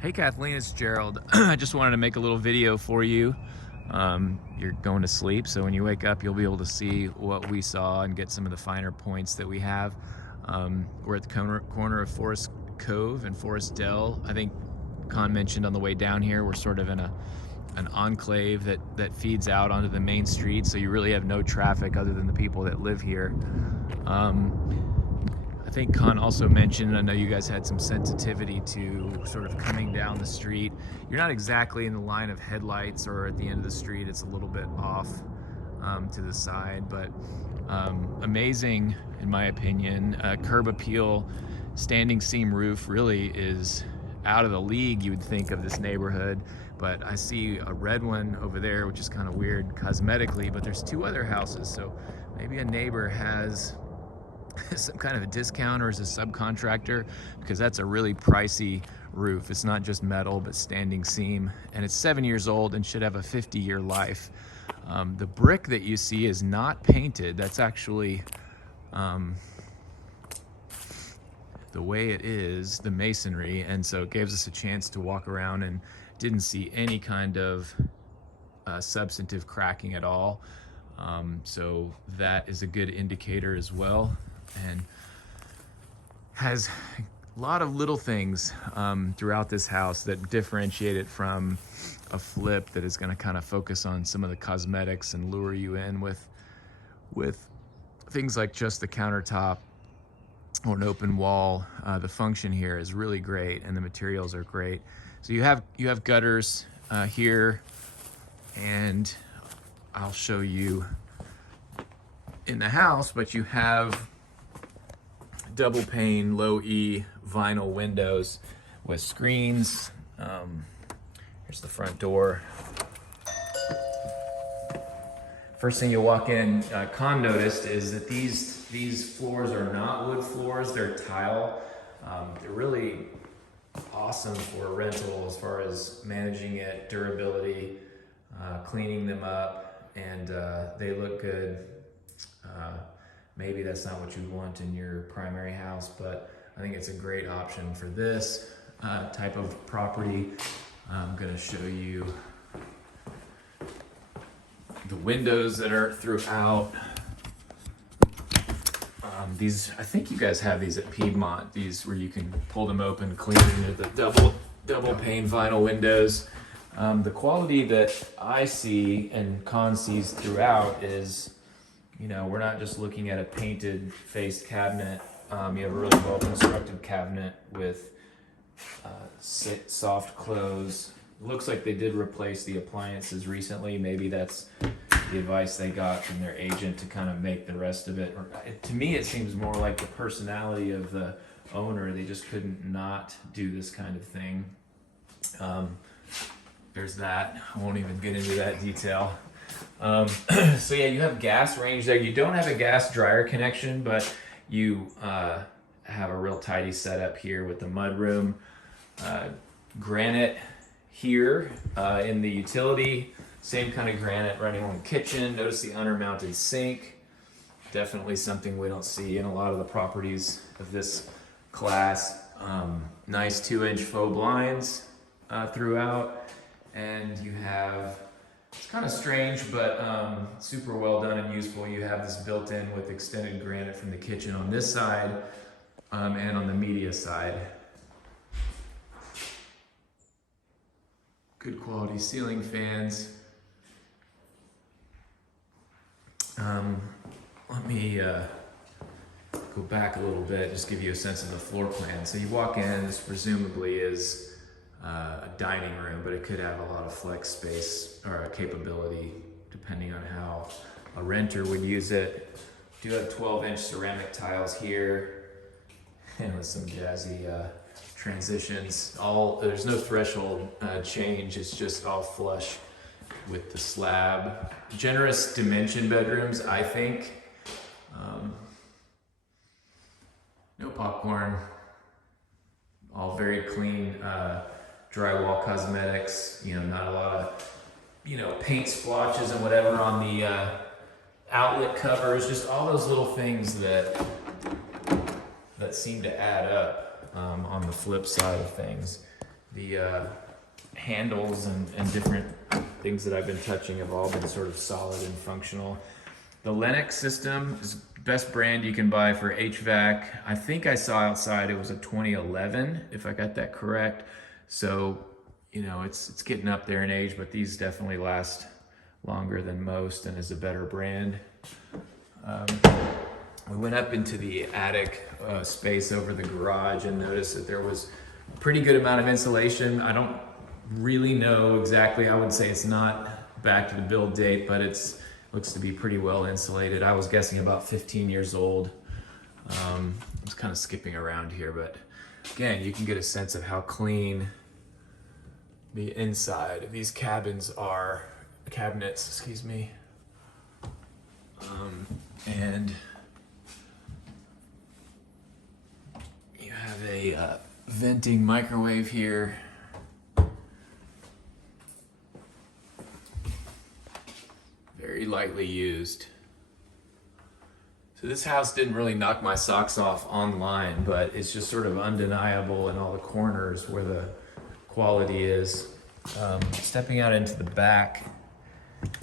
Hey Kathleen, it's Gerald. I just wanted to make a little video for you. You're going to sleep, so when you wake up, you'll be able to see what we saw and get some of the finer points that we have. We're at the corner of Forest Cove and Forest Dell. I think Con mentioned on the way down here, we're sort of in an enclave that feeds out onto the main street, so you really have no traffic other than the people that live here. I think Con also mentioned, I know you guys had some sensitivity to sort of coming down the street. You're not exactly in the line of headlights or at the end of the street. It's a little bit off to the side, but amazing in my opinion. Curb appeal, standing seam roof really is out of the league, you would think, of this neighborhood. But I see a red one over there, which is kind of weird cosmetically, but there's two other houses. So maybe a neighbor has some kind of a discount or is a subcontractor, because that's a really pricey roof. It's not just metal, but standing seam, and it's 7 years old and should have a 50-year life. The brick that you see is not painted. That's actually the way it is, the masonry, and so it gives us a chance to walk around and didn't see any kind of substantive cracking at all. So that is a good indicator as well, and has a lot of little things throughout this house that differentiate it from a flip that is going to kind of focus on some of the cosmetics and lure you in with things like just the countertop or an open wall. The function here is really great and the materials are great. So you have gutters here, and I'll show you in the house, but you have double pane, low E vinyl windows with screens. Here's the front door. First thing you walk in, Con noticed, is that these floors are not wood floors, they're tile. They're really awesome for a rental as far as managing it, durability, cleaning them up, and they look good. Maybe that's not what you want in your primary house, but I think it's a great option for this type of property. I'm gonna show you the windows that are throughout. These, I think you guys have these at Piedmont, these where you can pull them open, clean into the double pane vinyl windows. The quality that I see and Con sees throughout is, you know, we're not just looking at a painted faced cabinet. You have a really well constructed cabinet with soft close. Looks like they did replace the appliances recently. Maybe that's the advice they got from their agent to kind of make the rest of it. To me, it seems more like the personality of the owner. They just couldn't not do this kind of thing. There's that. I won't even get into that detail. So yeah, you have gas range there. You don't have a gas dryer connection, but you have a real tidy setup here with the mudroom. Granite here in the utility. Same kind of granite running on the kitchen. Notice the undermounted sink. Definitely something we don't see in a lot of the properties of this class. Nice 2-inch faux blinds throughout. And you have, it's kind of strange, but super well done and useful. You have this built in with extended granite from the kitchen on this side and on the media side. Good quality ceiling fans. Let me go back a little bit, just give you a sense of the floor plan. So you walk in, this presumably is a dining room, but it could have a lot of flex space or a capability depending on how a renter would use it. Do have 12-inch ceramic tiles here, and with some jazzy transitions. There's no threshold change, it's just all flush with the slab. Generous dimension bedrooms, I think. No popcorn, all very clean drywall cosmetics, you know, not a lot of, you know, paint splotches and whatever on the outlet covers, just all those little things that seem to add up on the flip side of things. The handles and different things that I've been touching have all been sort of solid and functional. The Lennox system is the best brand you can buy for HVAC. I think I saw outside it was a 2011, if I got that correct. So, you know, it's getting up there in age, but these definitely last longer than most and is a better brand. We went up into the attic space over the garage and noticed that there was a pretty good amount of insulation. I don't really know exactly. I would say it's not back to the build date, but it's looks to be pretty well insulated. I was guessing about 15 years old. I was kind of skipping around here, but again, you can get a sense of how clean the inside of these cabinets, excuse me. And you have a venting microwave here. Very lightly used. So this house didn't really knock my socks off online, but it's just sort of undeniable in all the corners where the quality is. Stepping out into the back,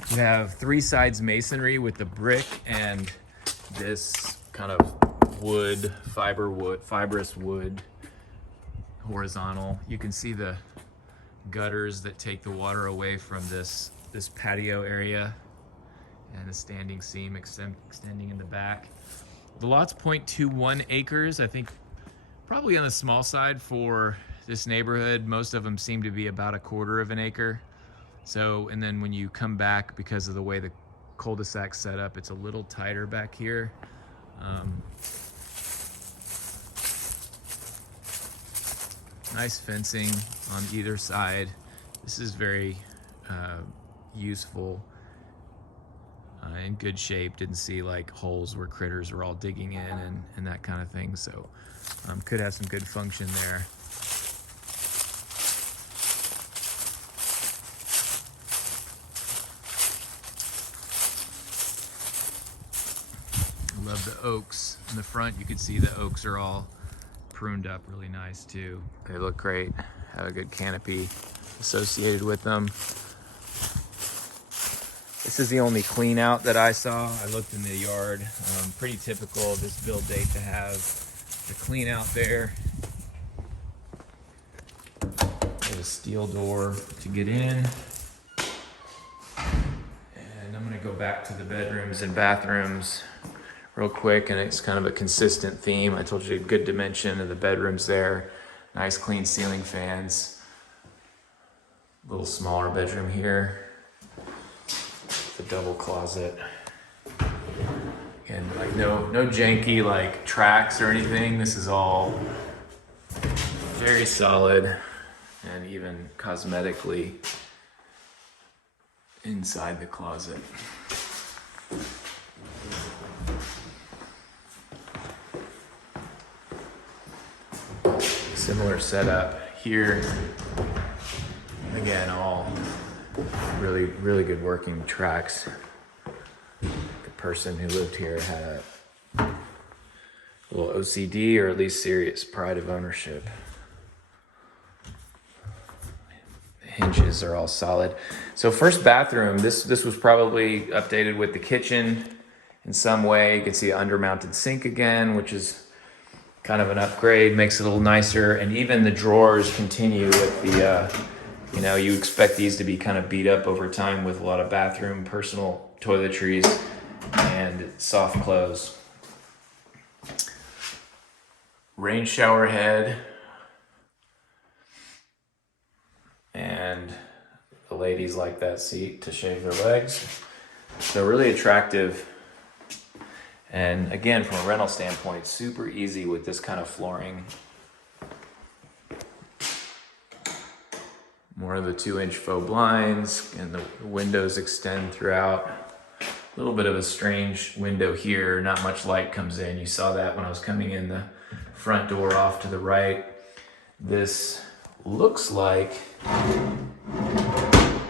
you have 3 sides masonry with the brick and this kind of wood, fibrous wood, horizontal. You can see the gutters that take the water away from this patio area, and a standing seam extending in the back. The lot's 0.21 acres. I think probably on the small side for this neighborhood. Most of them seem to be about 1/4 of an acre. So, and then when you come back, because of the way the cul-de-sac's set up, it's a little tighter back here. Nice fencing on either side. This is very useful. In good shape. Didn't see like holes where critters were all digging in and that kind of thing. So could have some good function there. I love the oaks in the front. You can see the oaks are all pruned up really nice too. They look great. Have a good canopy associated with them. This is the only clean out that I saw. I looked in the yard. Pretty typical of this build date to have the clean out there. There's a steel door to get in. And I'm gonna go back to the bedrooms and bathrooms real quick, and it's kind of a consistent theme. I told you a good dimension of the bedrooms there. Nice clean ceiling fans. A little smaller bedroom here. The double closet, and like no janky like tracks or anything. This is all very solid and even cosmetically inside the closet. Similar setup here. Again, all really good working tracks. The person who lived here had a little OCD, or at least serious pride of ownership. The hinges are all solid. So first bathroom, this was probably updated with the kitchen in some way. You can see an undermounted sink again, which is kind of an upgrade, makes it a little nicer. And even the drawers continue with the you know, you expect these to be kind of beat up over time with a lot of bathroom, personal toiletries, and soft clothes. Rain shower head. And the ladies like that seat to shave their legs. So really attractive. And again, from a rental standpoint, super easy with this kind of flooring. More of the 2-inch faux blinds, and the windows extend throughout. A little bit of a strange window here, not much light comes in. You saw that when I was coming in the front door off to the right. This looks like,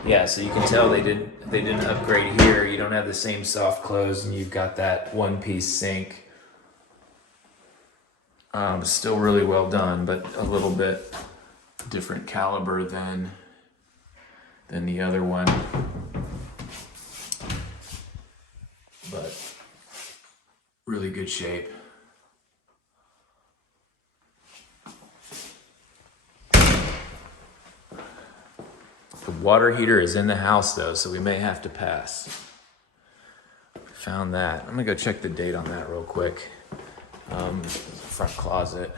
yeah, so you can tell they didn't upgrade here. You don't have the same soft close, and you've got that one-piece sink. Still really well done, but a little bit different caliber than the other one. But really good shape. The water heater is in the house though, so we may have to pass. Found that. I'm gonna go check the date on that real quick. Front closet.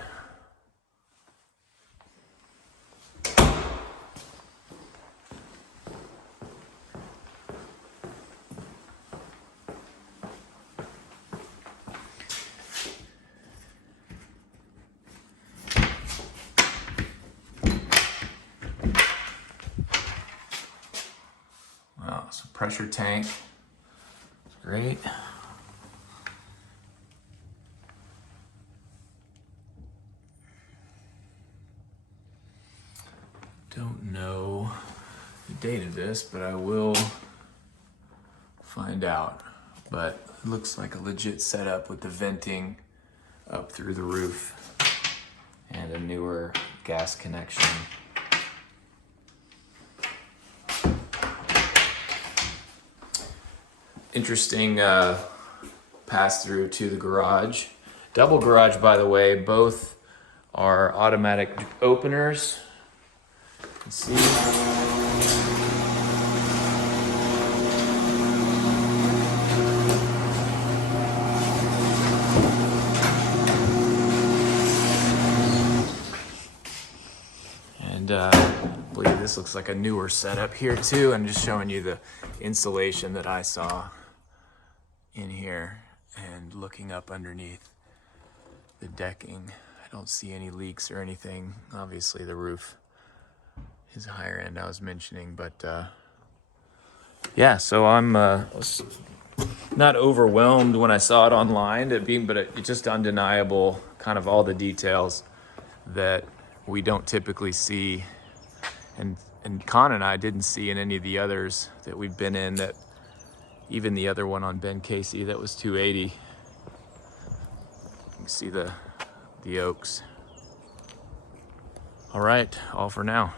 Wow, so pressure tank. It's great. Don't know the date of this, but I will find out. But it looks like a legit setup with the venting up through the roof and a newer gas connection. Interesting pass through to the garage. Double garage, by the way. Both are automatic openers. You can see. I believe this looks like a newer setup here too. I'm just showing you the insulation that I saw in here and looking up underneath the decking. I don't see any leaks or anything. Obviously the roof is higher end I was mentioning, but yeah, so I'm was not overwhelmed when I saw it online, but it's just undeniable, kind of all the details that we don't typically see, and Con and I didn't see in any of the others that we've been in, that even the other one on Ben Casey that was 280. You can see the oaks. All right, all for now.